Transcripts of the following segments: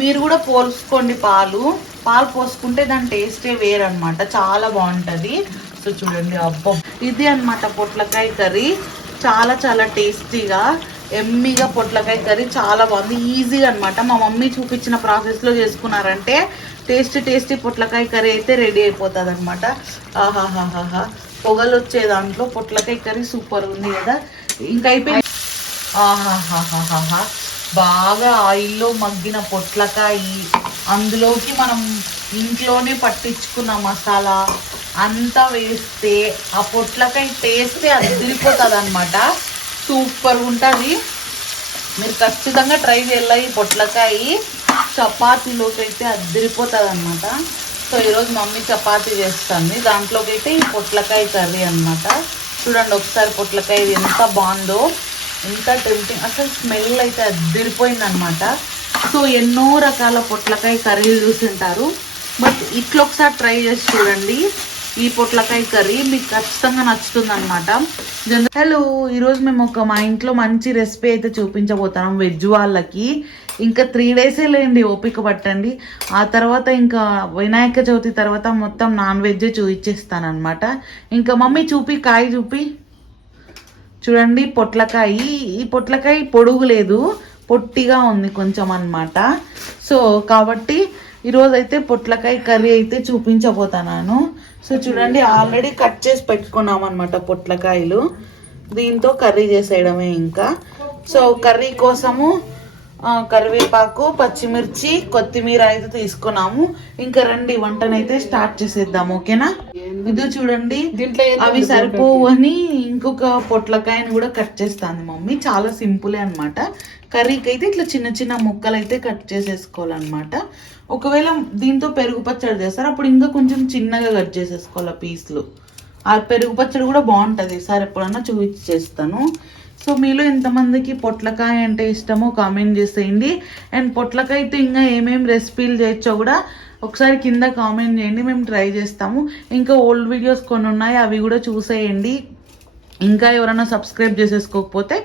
మీరు కూడా పోల్చుకోండి పాలు. పాలు పోసుకుంటే దాని టేస్టే వేరనమాట చాలా బాగుంటుంది. సో చూడండి అబ్బో. ఇది అన్నమాట పొట్లకాయ కర్రీ. చాలా చాలా టేస్టీగా ఎమ్మిగా పొట్లకాయ కర్రీ చాలా బాగుంది. ఈజీగా అనమాట మా మమ్మీ చూపించిన ప్రాసెస్లో చేసుకున్నారంటే టేస్టీ టేస్టీ పొట్లకాయ కర్రీ అయితే రెడీ అయిపోతుంది అనమాట ఆహాహాహా పొగలు వచ్చే దాంట్లో పొట్లకాయ కర్రీ సూపర్ ఉంది కదా. ఇంకా అయిపోయింది. ఆహాహాహాహా. బాగా ఆయిల్లో మగ్గిన పొట్లకాయ అందులోకి మనం ఇంట్లోనే పట్టించుకున్న మసాలా అంతా వేస్తే ఆ పొట్లకాయ టేస్ట్ అదిరిపోతుంది అనమాట సూపర్ ఉంటుంది. మీరు ఖచ్చితంగా ట్రై చేయాలి ఈ పొట్లకాయ? చపాతీలోకి అయితే అద్దరిపోతుంది అనమాట సో ఈరోజు మమ్మీ చపాతీ చేస్తుంది. దాంట్లోకి అయితే ఈ పొట్లకాయ కర్రీ అన్నమాట. చూడండి ఒకసారి పొట్లకాయ ఎంత బాగుందో. ఎంత టెంప్టింగ్ అసలు స్మెల్ అయితే అద్దరిపోయింది అనమాట సో ఎన్నో రకాల పొట్లకాయ కర్రీలు చూసింటారు. బట్ ఇట్లా ఒకసారి ట్రై చేసి చూడండి. ఈ పొట్లకాయ కర్రీ మీకు ఖచ్చితంగా నచ్చుతుంది అనమాట హలో ఈరోజు మేము ఒక మా ఇంట్లో మంచి రెసిపీ అయితే చూపించబోతున్నాం వెజ్ వాళ్ళకి. ఇంకా త్రీ డేసే లేండి ఓపిక పట్టండి. ఆ తర్వాత ఇంకా వినాయక చవితి తర్వాత మొత్తం నాన్ వెజ్ చూపించేస్తాను అనమాట ఇంకా మమ్మీ చూపి కాయ చూపి. చూడండి పొట్లకాయ. ఈ పొట్లకాయ పొడుగు లేదు పొట్టిగా ఉంది కొంచెం అన్నమాట. సో కాబట్టి ఈరోజైతే పొట్లకాయ కర్రీ అయితే చూపించబోతున్నాను. సో చూడండి ఆల్రెడీ కట్ చేసి పెట్టుకున్నాం అనమాట పొట్లకాయలు. దీంతో కర్రీ చేసేయడమే ఇంకా. సో కర్రీ కోసము కరివేపాకు పచ్చిమిర్చి కొత్తిమీర అయితే తీసుకున్నాము. ఇంకా రండి వంటనైతే స్టార్ట్ చేసేద్దాం ఓకేనా? ఇది చూడండి అవి సరిపోవు అని ఇంకొక పొట్లకాయని కూడా కట్ చేస్తాను మమ్మీ. చాలా సింపులే అన్నమాట. కర్రీకి అయితే ఇట్లా చిన్న చిన్న ముక్కలు అయితే కట్ చేసేసుకోవాలన్నమాట. ఒకవేళ దీంతో పెరుగు పచ్చడి చేస్తారు అప్పుడు ఇంకా కొంచెం చిన్నగా కట్ చేసేసుకోవాలి పీస్లు. ఆ పెరుగు పచ్చడి కూడా బాగుంటుంది. ఈసారి ఎప్పుడన్నా చూపించి చేస్తాను. సో మీలో ఎంతమందికి పొట్లకాయ అంటే ఇష్టమో కామెంట్ చేసేయండి. అండ్ పొట్లకాయతో ఇంకా ఏమేమి రెసిపీలు చేయొచ్చో కూడా ఒకసారి కింద కామెంట్ చేయండి. మేము ట్రై చేస్తాము. ఇంకా ఓల్డ్ వీడియోస్ కొన్ని ఉన్నాయి అవి కూడా చూసేయండి. ఇంకా ఎవరైనా సబ్స్క్రైబ్ చేసేసుకోకపోతే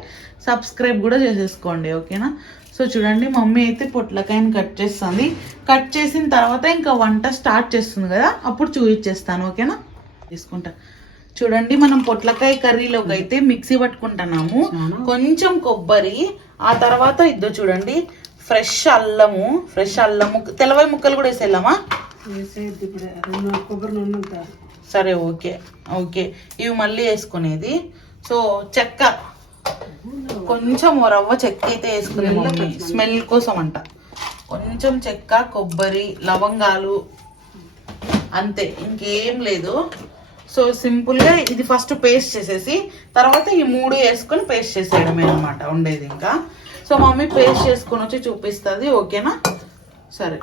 సబ్స్క్రైబ్ కూడా చేసేసుకోండి ఓకేనా? సో చూడండి మమ్మీ అయితే పొట్లకాయని కట్ చేస్తుంది. కట్ చేసిన తర్వాత ఇంకా వంట స్టార్ట్ చేస్తుంది కదా? అప్పుడు చూపించేస్తాను ఓకేనా? తీసుకుంటా. చూడండి మనం పొట్లకాయ కర్రీలోకి అయితే మిక్సీ పట్టుకుంటున్నాము. కొంచెం కొబ్బరి ఆ తర్వాత ఇద్దో చూడండి ఫ్రెష్ అల్లము ఫ్రెష్ అల్లము. తెల్లవాయి ముక్కలు కూడా అంతా. సరే ఓకే. ఓకే. ఇవి మళ్ళీ వేసుకునేది. సో చెక్క. కొంచెం రవ్వ చెక్క అయితే వేసుకునే స్మెల్ కోసం అంట కొంచెం చెక్క కొబ్బరి లవంగాలు. అంతే. ఇంకేం లేదు. సో సింపుల్గా ఇది ఫస్ట్ పేస్ట్ చేసేసి తర్వాత ఈ మూడు వేసుకొని పేస్ట్ చేసేయడమే అనమాట ఉండేది ఇంకా. సో మమ్మీ పేస్ట్ చేసుకొని వచ్చి చూపిస్తుంది ఓకేనా? సరే.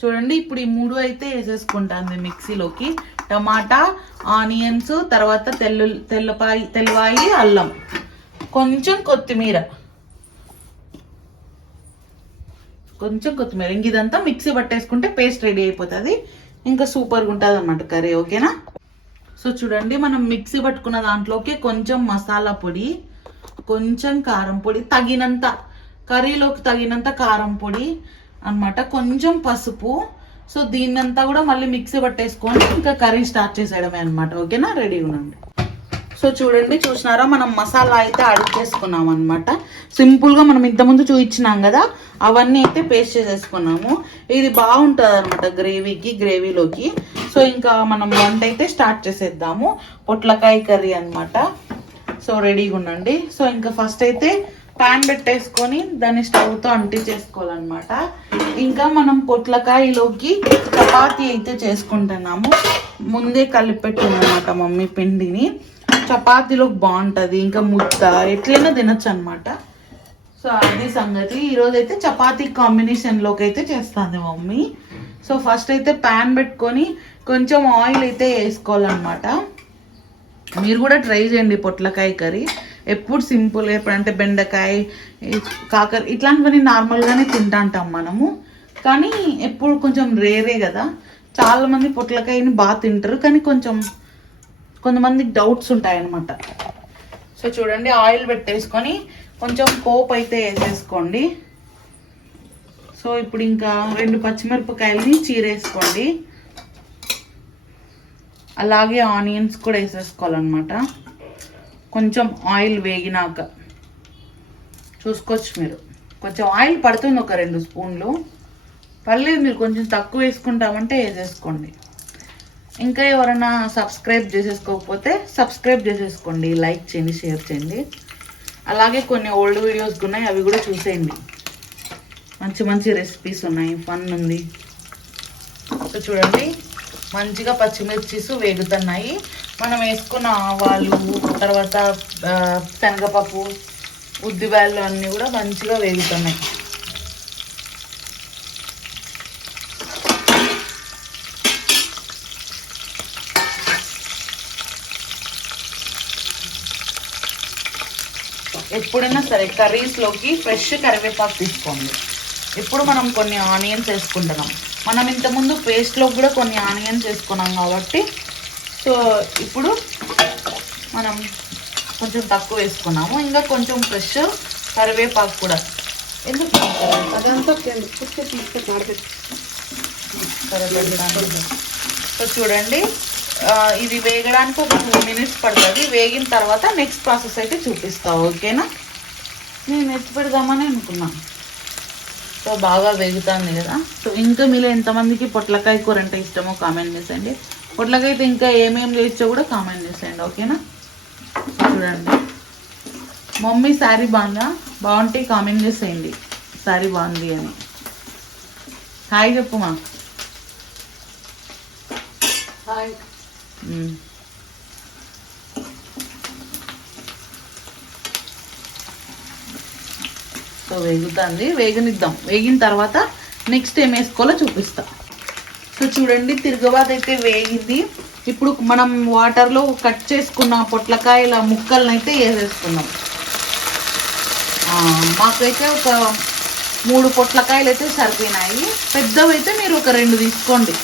చూడండి ఇప్పుడు ఈ మూడు అయితే వేసేసుకుంటాను మిక్సీలోకి. టమాటా ఆనియన్స్ తర్వాత తెల్లు తెల్లపాయి తెల్లవాయి అల్లం. కొంచెం కొత్తిమీర. కొంచెం కొత్తిమీర. ఇంక ఇదంతా మిక్సీ పట్టేసుకుంటే పేస్ట్ రెడీ అయిపోతుంది. ఇంకా సూపర్గా ఉంటుంది అనమాట కర్రీ ఓకేనా? సో చూడండి మనం మిక్సీ పట్టుకున్న దాంట్లోకి కొంచెం మసాలా పొడి కొంచెం కారం పొడి తగినంత కర్రీలోకి తగినంత కారం పొడి అన్నమాట కొంచెం పసుపు. సో దీన్నంతా కూడా మళ్ళీ మిక్సీ పట్టేసుకొని ఇంకా కర్రీ స్టార్ట్ చేసేయడమే అనమాట ఓకేనా? రెడీ ఉండండి. సో చూడండి చూసినారా? మనం మసాలా అయితే యాడ్ చేసుకున్నాం అనమాట సింపుల్గా మనం ఇంతకుముందు చూపించినాం కదా అవన్నీ అయితే పేస్ట్ చేసేసుకున్నాము. ఇది బాగుంటుంది అనమాట గ్రేవీకి గ్రేవీలోకి సో ఇంకా మనం వంట అయితే స్టార్ట్ చేసేద్దాము. పొట్లకాయ కర్రీ అన్నమాట. సో రెడీగా ఉండండి. సో ఇంకా ఫస్ట్ అయితే ప్యాన్ పెట్టేసుకొని దాన్ని స్టవ్తో అంటి చేసుకోవాలన్నమాట. ఇంకా మనం పొట్లకాయలోకి చపాతీ అయితే చేసుకుంటున్నాము. ముందే కలిపెట్టిందన్నమాట మమ్మీ పిండిని. చపాతీలో బాగుంటుంది ఇంకా ముద్ద ఎట్లయినా తినొచ్చు అనమాట సో అది సంగతి. ఈరోజు అయితే చపాతీ కాంబినేషన్లోకి అయితే చేస్తుంది మమ్మీ. సో ఫస్ట్ అయితే ప్యాన్ పెట్టుకొని కొంచెం ఆయిల్ అయితే వేసుకోవాలన్నమాట. మీరు కూడా ట్రై చేయండి పొట్లకాయ కర్రీ. ఎప్పుడు సింపుల్ ఎప్పుడంటే బెండకాయ కాకర ఇట్లాంటివన్నీ నార్మల్గానే తింటాంటాం మనము. కానీ ఎప్పుడు కొంచెం రేరే కదా. చాలామంది పొట్లకాయని బాగా తింటారు కానీ కొంచెం కొంతమందికి డౌట్స్ ఉంటాయన్నమాట. సో చూడండి ఆయిల్ పెట్టేసుకొని కొంచెం పోపు అయితే వేసేసుకోండి. సో ఇప్పుడు ఇంకా రెండు పచ్చిమిరపకాయలని చీరేసుకోండి. అలాగే ఆనియన్స్ కూడా వేసేసుకోవాలన్నమాట. కొంచెం ఆయిల్ వేగినాక. చూసుకోవచ్చు మీరు. కొంచెం ఆయిల్ పడుతుంది ఒక రెండు స్పూన్లు. పర్లేదు మీరు కొంచెం తక్కువ వేసుకుంటామంటే వేసేసుకోండి. ఇంకా ఎవరైనా సబ్స్క్రైబ్ చేసేసుకోకపోతే సబ్స్క్రైబ్ చేసేసుకోండి లైక్ చేయండి షేర్ చేయండి. అలాగే కొన్ని ఓల్డ్ వీడియోస్ ఉన్నాయి అవి కూడా చూసేయండి. మంచి మంచి రెసిపీస్ ఉన్నాయి ఫన్ ఉంది. సో చూడండి మంచిగా పచ్చిమిర్చిస్ వేగుతున్నాయి. మనం వేసుకున్న ఆవాలు తర్వాత శనగపప్పు ఉద్దివాళ్ళు అన్నీ కూడా మంచిగా వేగుతున్నాయి. ఎప్పుడైనా సరే కర్రీస్లోకి ఫ్రెష్ కరివేపాకు తీసుకోండి. ఇప్పుడు మనం కొన్ని ఆనియన్స్ వేసుకుంటున్నాం. మనం ఇంతకుముందు పేస్ట్లో కూడా కొన్ని ఆనియన్స్ వేసుకున్నాం కాబట్టి సో ఇప్పుడు మనం కొంచెం తక్కువ వేసుకున్నాము. ఇంకా కొంచెం ఫ్రెష్ కరివేపాకు కూడా. ఎందుకు? అదంతా. సో చూడండి. ఇది వేగడానికి ఒక టూ మినిట్స్ పడుతుంది. వేగిన తర్వాత నెక్స్ట్ ప్రాసెస్ అయితే చూపిస్తా ఓకేనా? నేను ఎత్తి పెడదామని అనుకున్నాను సో బాగా వేగుతుంది కదా. సో ఇంకా మీలో ఎంతమందికి పొట్లకాయ కూర అంటే ఇష్టమో కామెంట్ చేసేయండి. పొట్లకాయ అయితే ఇంకా ఏమేమి చేయొచ్చో కూడా కామెంట్ చేసేయండి ఓకేనా? చూడండి. మమ్మీ శారీ బాగుందా? బాగుంటే కామెంట్ చేసేయండి. శారీ బాగుంది అని. హాయ్ చెప్పు మా. హాయ్. సో వేగుతుంది. వేగనిద్దాం. వేగిన తర్వాత నెక్స్ట్ ఏం వేసుకోవాలో చూపిస్తా. సో చూడండి తిరగబాత అయితే వేగింది. ఇప్పుడు మనం వాటర్లో కట్ చేసుకున్న పొట్లకాయల ముక్కలను అయితే వేసేసుకున్నాం మాకైతే ఒక మూడు పొట్లకాయలు అయితే సరిపోయినాయి. పెద్దవి అయితే మీరు ఒక రెండు తీసుకోండి.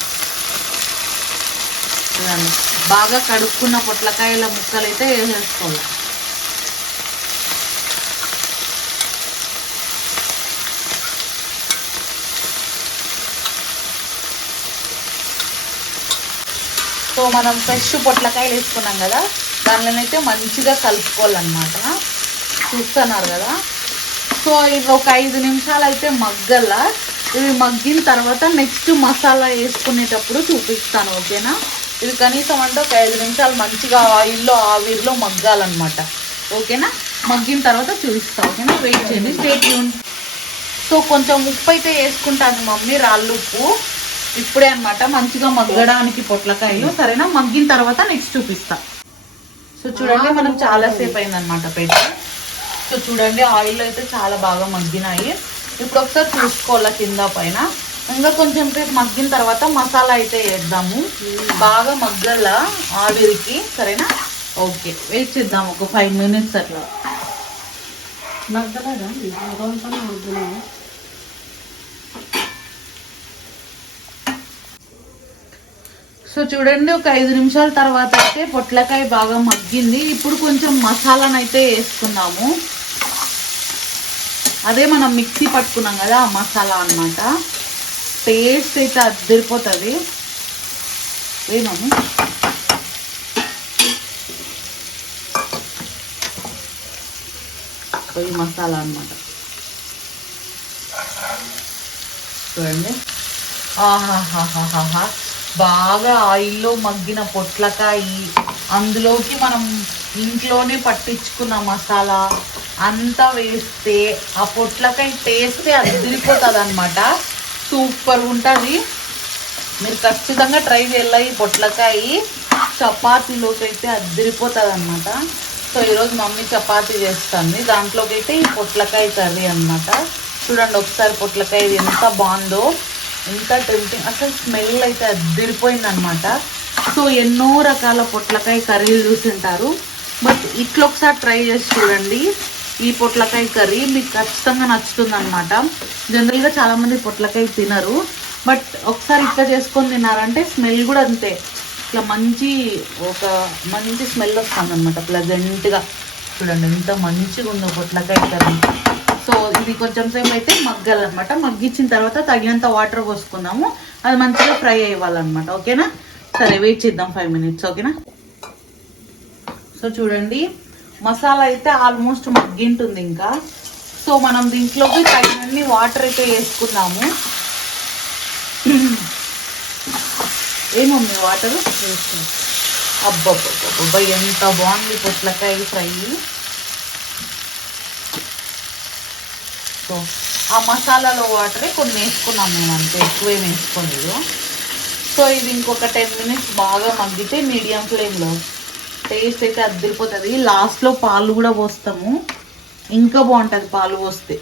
చూడండి బాగా కడుక్కున్న పొట్లకాయల ముక్కలు అయితే వేసేసుకోవాలి. సో మనం ఫ్రెష్ పొట్లకాయలు వేసుకున్నాం కదా దానిలోనైతే మంచిగా కలుపుకోవాలన్నమాట. చూస్తున్నారు కదా? సో ఇది ఒక ఐదు నిమిషాలు అయితే మగ్గల ఇవి మగ్గిన తర్వాత నెక్స్ట్ మసాలా వేసుకునేటప్పుడు చూపిస్తాను ఓకేనా? ఇది కనీసం అంటే ఒక ఐదు నిమిషాలు మంచిగా ఆయిల్లో ఆవిరిలో మగ్గాలన్నమాట. ఓకేనా? మగ్గిన తర్వాత చూపిస్తాను ఓకేనా? వెయిట్ చేయండి స్టేట్ సో కొంచెం ఉప్పు అయితే వేసుకుంటాను మమ్మీ రాళ్ళు ఉప్పు. ఇప్పుడే అన్నమాట మంచిగా మగ్గడానికి పొట్లకాయలు. సరేనా? మగ్గిన తర్వాత నెక్స్ట్ చూపిస్తా. సో చూడండి మనం చాలా సేపు అయిందనమాట పెట్టి. సో చూడండి ఆయిల్ అయితే చాలా బాగా మగ్గినాయి. ఇప్పుడు ఒకసారి చూసుకోవాలా కింద పైన? ఇంకా కొంచెం సేపు మగ్గిన తర్వాత మసాలా అయితే వేద్దాము. బాగా మగ్గల ఆవిరికి సరేనా? ఓకే వెయిట్ చేద్దాం ఒక ఫైవ్ మినిట్స్ అట్లా. మగ్గలేదా? సో చూడండి ఒక ఐదు నిమిషాల తర్వాత అయితే పొట్లకాయ బాగా మగ్గింది. ఇప్పుడు కొంచెం మసాలాను అయితే వేసుకున్నాము. అదే మనం మిక్సీ పట్టుకున్నాం కదా ఆ మసాలా అన్నమాట. టేస్ట్ అయితే అద్దరిపోతుంది. ఏమమ్మ ఈ మసాలా అన్నమాట. చూడండి. ఆహాహాహాహా బాగా ఆయిల్లో మగ్గిన పొట్లకాయ. అందులోకి మనం ఇంట్లోనే పట్టించుకున్న మసాలా అంతా వేస్తే ఆ పొట్లకాయ టేస్టే అదిరిపోతుంది అనమాట సూపర్ ఉంటుంది. మీరు ఖచ్చితంగా ట్రై చేయాలి ఈ పొట్లకాయ? చపాతీలోకి అయితే అద్దరిపోతుంది అనమాట సో ఈరోజు మమ్మీ చపాతీ చేస్తుంది. దాంట్లోకి అయితే ఈ పొట్లకాయ కర్రీ అన్నమాట. చూడండి ఒకసారి పొట్లకాయ ఇది ఎంత బాగుందో. ఎంత టెంప్టింగ్ అసలు స్మెల్ అయితే అద్దరిపోయింది అనమాట సో ఎన్నో రకాల పొట్లకాయ కర్రీలు చూసింటారు బట్ ఇట్లా ఒకసారి ట్రై చేసి చూడండి. ఈ పొట్లకాయ కర్రీ మీకు ఖచ్చితంగా నచ్చుతుంది అనమాట జనరల్గా చాలామంది పొట్లకాయ తినరు. బట్ ఒకసారి ఇట్లా చేసుకొని తిన్నారంటే స్మెల్ కూడా అంతే. ఇట్లా మంచి ఒక మంచి స్మెల్ వస్తుంది అనమాట ప్లజెంట్గా చూడండి ఎంత మంచిగా ఉందో పొట్లకాయ కర్రీ. సో ఇది కొంచెం సేపు అయితే మగ్గాలన్నమాట. మగ్గించిన తర్వాత తగినంత వాటర్ పోసుకుందాము. అది మంచిగా ఫ్రై అయ్యాలన్నమాట ఓకేనా సరే వెయిట్ చేద్దాం ఫైవ్ మినిట్స్ ఓకేనా సో చూడండి. మసాలా అయితే ఆల్మోస్ట్ మగ్గింటుంది ఇంకా. సో మనం దీంట్లోకి తగినన్ని వాటర్ అయితే వేసుకున్నాము ఏముంది వాటర్ అబ్బబ్బబ్బబ్బా ఎంత బాగుంది పొట్లకాయ ఫ్రై. సో ఆ మసాలాలో వాటరే కొన్ని వేసుకున్నాం మేము అంతే ఎక్కువేం వేసుకోలేదు. సో ఇది ఇంకొక టెన్ మినిట్స్ బాగా మగ్గితే మీడియం ఫ్లేమ్లో టేస్ట్ అయితే అద్దరిపోతుంది. లాస్ట్లో పాలు కూడా పోస్తాము. ఇంకా బాగుంటుంది పాలు పోస్తే.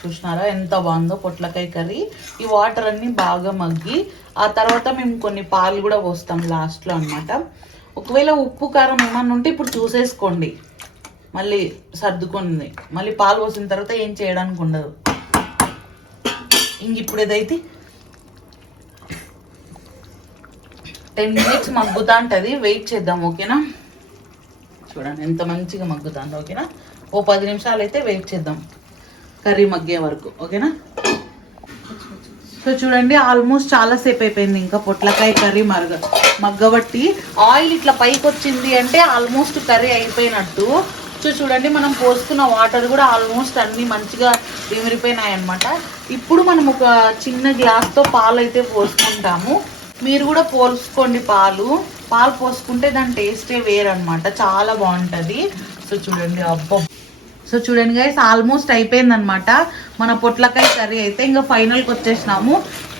చూసినారా? ఎంత బాగుందో పొట్లకాయ కర్రీ. ఈ వాటర్ అన్ని బాగా మగ్గి ఆ తర్వాత మేము కొన్ని పాలు కూడా పోస్తాం లాస్ట్లో అన్నమాట. ఒకవేళ ఉప్పు కారం ఏమన్నా ఉంటే ఇప్పుడు చూసేసుకోండి. మళ్ళీ సర్దుకుంది మళ్ళీ పాలు పోసిన తర్వాత ఏం చేయడానికి ఉండదు. ఇంక ఇప్పుడు ఏదైతే టెన్ మినిట్స్ మగ్గుతా ఉంటుంది వెయిట్ చేద్దాం ఓకేనా? చూడండి ఎంత మంచిగా మగ్గుతాందో ఓకేనా? ఓ పది నిమిషాలు అయితే వెయిట్ చేద్దాం. కర్రీ మగ్గే వరకు ఓకేనా? సో చూడండి ఆల్మోస్ట్ చాలా సేపు అయిపోయింది. ఇంకా పొట్లకాయ కర్రీ మరగ మగ్గబట్టి ఆయిల్ ఇట్లా పైకి వచ్చింది అంటే ఆల్మోస్ట్ కర్రీ అయిపోయినట్టు. సో చూడండి మనం పోసుకున్న వాటర్ కూడా ఆల్మోస్ట్ అన్ని మంచిగా విమిరిపోయినాయి అనమాట ఇప్పుడు మనం ఒక చిన్న గ్లాస్తో పాలు అయితే పోసుకుంటాము. మీరు కూడా పోసుకోండి పాలు. పాలు పోసుకుంటే దాని టేస్టే వేరనమాట చాలా బాగుంటుంది. సో చూడండి అబ్బో. సో చూడండి గైస్ ఆల్మోస్ట్ అయిపోయింది అనమాట మన పొట్లకాయ కర్రీ అయితే ఇంకా ఫైనల్కి వచ్చేసినాము.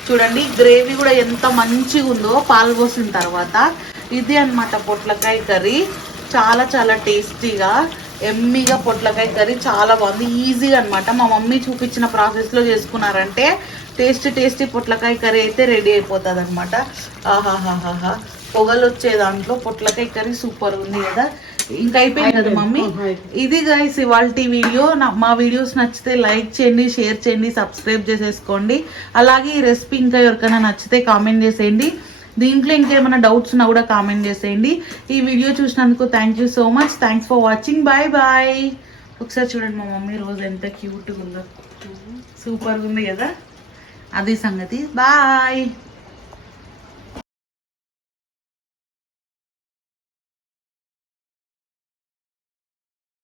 చూడండి గ్రేవీ కూడా ఎంత మంచిగా ఉందో పాలు పోసిన తర్వాత. ఇది అన్నమాట పొట్లకాయ కర్రీ. చాలా చాలా టేస్టీగా ఎమ్మిగా పొట్లకాయ కర్రీ చాలా బాగుంది. ఈజీగా అనమాట మా మమ్మీ చూపించిన ప్రాసెస్లో చేసుకున్నారంటే టేస్టీ టేస్టీ పొట్లకాయ కర్రీ అయితే రెడీ అయిపోతుంది అనమాట ఆహాహాహా పొగలు వచ్చే దాంట్లో పొట్లకాయ కర్రీ సూపర్ ఉంది కదా. ఇంకా అయిపోయింది కదా మమ్మీ? ఇది గైస్ ఇవాళ వీడియో. మా వీడియోస్ నచ్చితే లైక్ చేయండి షేర్ చేయండి సబ్స్క్రైబ్ చేసేసుకోండి. అలాగే ఈ రెసిపీ ఇంకా ఎవరికైనా నచ్చితే కామెంట్ చేసేయండి. దీంట్లో ఇంకేమైనా డౌట్స్ ఉన్నా కూడా కామెంట్ చేసేయండి. ఈ వీడియో చూసినందుకు thank you so much thanks for watching bye bye ఒకసారి చూడండి మా మమ్మీ రోజు ఎంత క్యూట్గా ఉందో. సూపర్గా ఉంది కదా. అది సంగతి. బాయ్